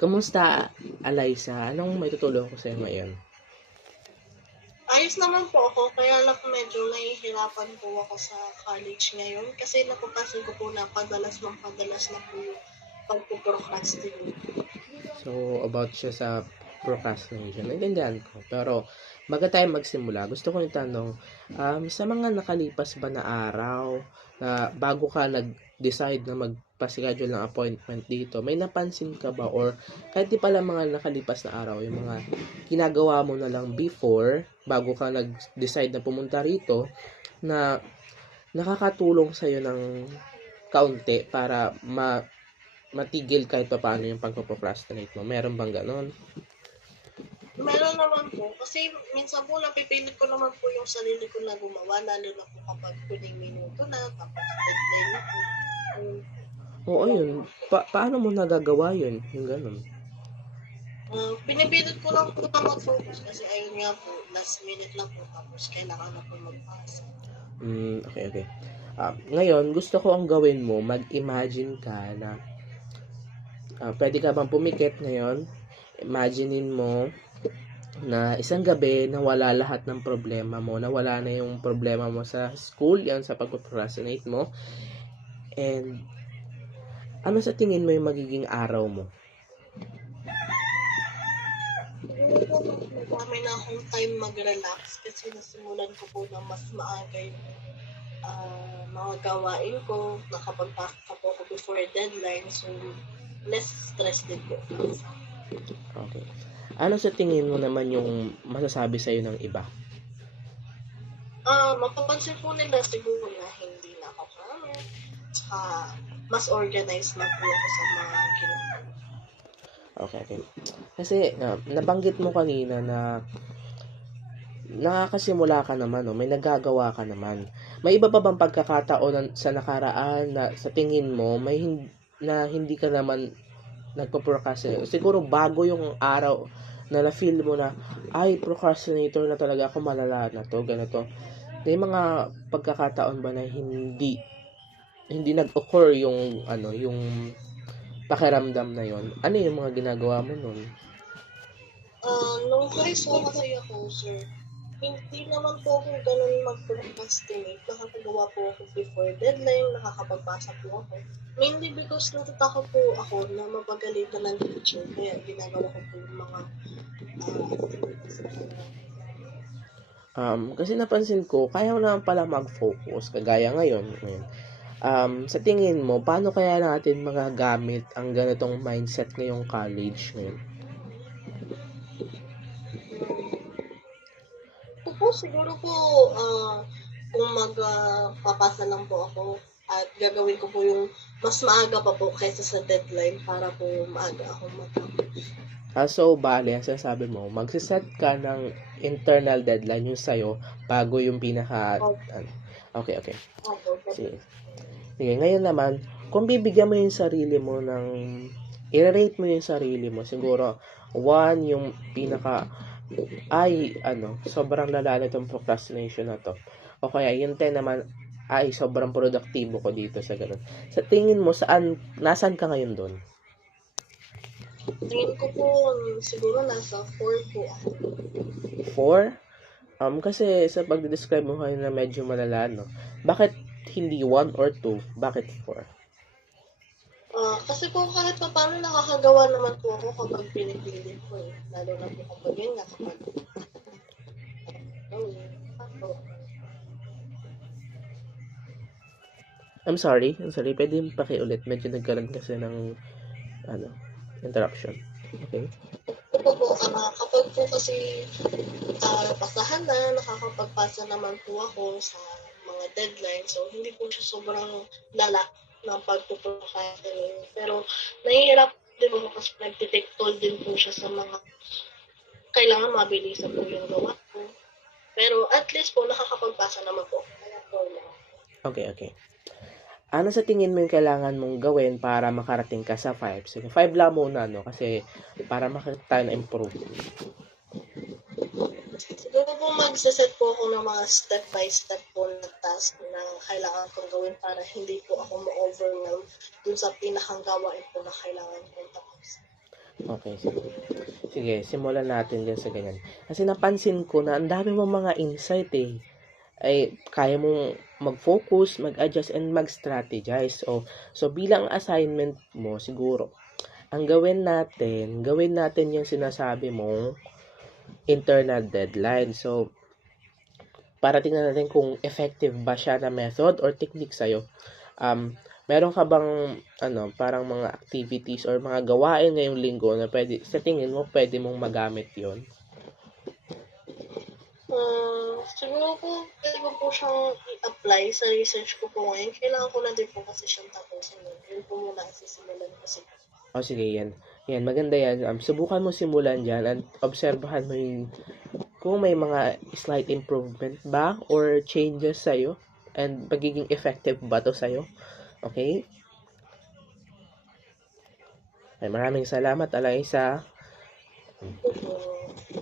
Kamusta, Alyssa? Anong may tutulong ko sa'yo ngayon? Ayos naman po ako, kaya lang medyo nahihirapan po ako sa college ngayon kasi napapansin ko po na padalas na po yung pagpo-procrastinate. So, about siya sa procrastination. Naintindihan ko. Pero, bago tayo magsimula, gusto ko itanong, sa mga nakalipas ba na araw, na bago ka nag-decide na magpa-schedule ng appointment dito, may napansin ka ba? Or, kahit di pala mga nakalipas na araw, yung mga ginagawa mo na lang before, bago ka nag-decide na pumunta rito, na nakakatulong sa'yo ng kaunti para matigil kahit pa paano yung pagpo-procrastinate mo. Meron bang ganon? Meron naman po, kasi minsan po napipilit ko naman po yung sarili ko na gumawa, lalo na po kapag huling minuto na, tapos deadline na po. Oo, Kaya yun. Paano mo nagagawa yun? Yung ganon. pinipilit ko lang po na mag-focus kasi ayun nga po, last minute lang po tapos kailangan na po magpasa. Okay, okay. Ngayon, gusto ko ang gawin mo, mag-imagine ka na pwede ka bang pumikit ngayon? Imaginein mo na isang gabi nawala lahat ng problema mo, nawala na yung problema mo sa school, yan sa pag-procrastinate mo. And ano sa tingin mo yung magiging araw mo? Siguro po madami na akong time mag-relax kasi nasimulan ko po na mas maaga yung mga gawain ko, nakapagpasok pa po ako before deadline, so less stress din po. Okay. Ano sa tingin mo naman yung masasabi sa'yo ng iba? Mapapansin po nila siguro na hindi na ako pangit, tsaka mas organized na po ako sa mga ginagawa. Okay, okay. Kasi nabanggit mo kanina na nakakasimula ka naman, no? May nagagawa ka naman. May iba pa bang pagkakataon sa nakaraan na sa tingin mo may na hindi ka naman nagpo-procrastinate? Siguro bago yung araw na na-feel mo na, ay, procrastinator na talaga ako, malala na to, ganito. May mga pagkakataon ba na hindi nag-occur yung yung pakiramdam na yon? Ano yung mga ginagawa mo nun? Nung high school kasi ako, sir, hindi naman po ako ganun mag-procrastinate. Nakakagawa po ako before deadline, nakakapagpasa po ako. Mainly because natatakot po ako na mapagalitan ng teacher. Kaya ginagawa ko po yung mga activities na Kasi napansin ko, kaya mo naman pala mag-focus, kagaya ngayon. Sa tingin mo, paano kaya natin magagamit ang ganitong mindset ngayong college ngayon? Ito po siguro po, kung magpapasa lang po ako at gagawin ko po yung mas maaga pa po kaysa sa deadline para po maaga ako matapos. So, bale, ang sinasabi mo, magsiset ka ng internal deadline yung sa'yo bago yung pinaka... Opo, Okay, okay. opo, opo. Sige. Sige, ngayon naman, kung bibigyan mo yung sarili mo ng... I-rate mo yung sarili mo, siguro, 1 yung pinaka... Ay, sobrang lala nitong procrastination na to. O kaya, yung 10 naman, ay, sobrang produktibo ko dito sa ganun. Sa tingin mo, nasan ka ngayon doon? Tingin ko po siguro nasa 4 po ako. 4? Kasi sa pagde-describe mo kayo na medyo malala, no? Bakit hindi 1 or 2? Bakit 4? Kasi po kahit pa paano nakakagawa naman po ako kapag pinipilit ko eh. Lalo na po kapag yun nga kapag gawin. Ako, I'm sorry. Pwede yung pakiulit. Medyo nagkaroon kasi ng, ano, interruption. Okay? ito po, kapag po kasi pasahan na, nakakapagpasa naman po ako sa mga deadline. So, hindi po siya sobrang lala ng pagpupropocrastinate. Pero, nahihirap din po kasi nagtitake toll din po siya sa mga kailangan mabilisan po yung gawa ko. Pero, at least po, nakakapagpasa naman po. Kaya po, Okay, okay. Ano sa tingin mo yung kailangan mong gawin para makarating ka sa 5? Sige, 5 lang muna, no? Kasi para makita tayo na improve. siguro po magsaset po ako ng mga step by step po na task na kailangan kong gawin para hindi po ako ma-overwhelm dun sa pinakang gawain po na kailangan kong tapos. Okay, sige. Sige, simulan natin din sa ganyan. Kasi napansin ko na ang dami mong mga insight eh. Ay, kaya mong mag-focus, mag-adjust, and mag-strategize. So bilang assignment mo, siguro, ang gawin natin yung sinasabi mong internal deadline. So, para tingnan natin kung effective ba siya na method or technique sa'yo. Meron ka bang parang mga activities or mga gawain ngayong linggo na pwede, sa tingin mo pwede mong magamit yon? Siguro po puwede ko po siyang i-apply sa research ko po ngayon. Kailangan ko na din po kasi siyang tapusin, eh. Yun po muna ang sisimulan ko O sige, yan. Yan, maganda yan. Subukan mo simulan dyan at obserbahan mo yung kung may mga slight improvement ba or changes sa'yo and pagiging effective ba to sa'yo. Okay? Ay, maraming salamat, Alaysa. siguro.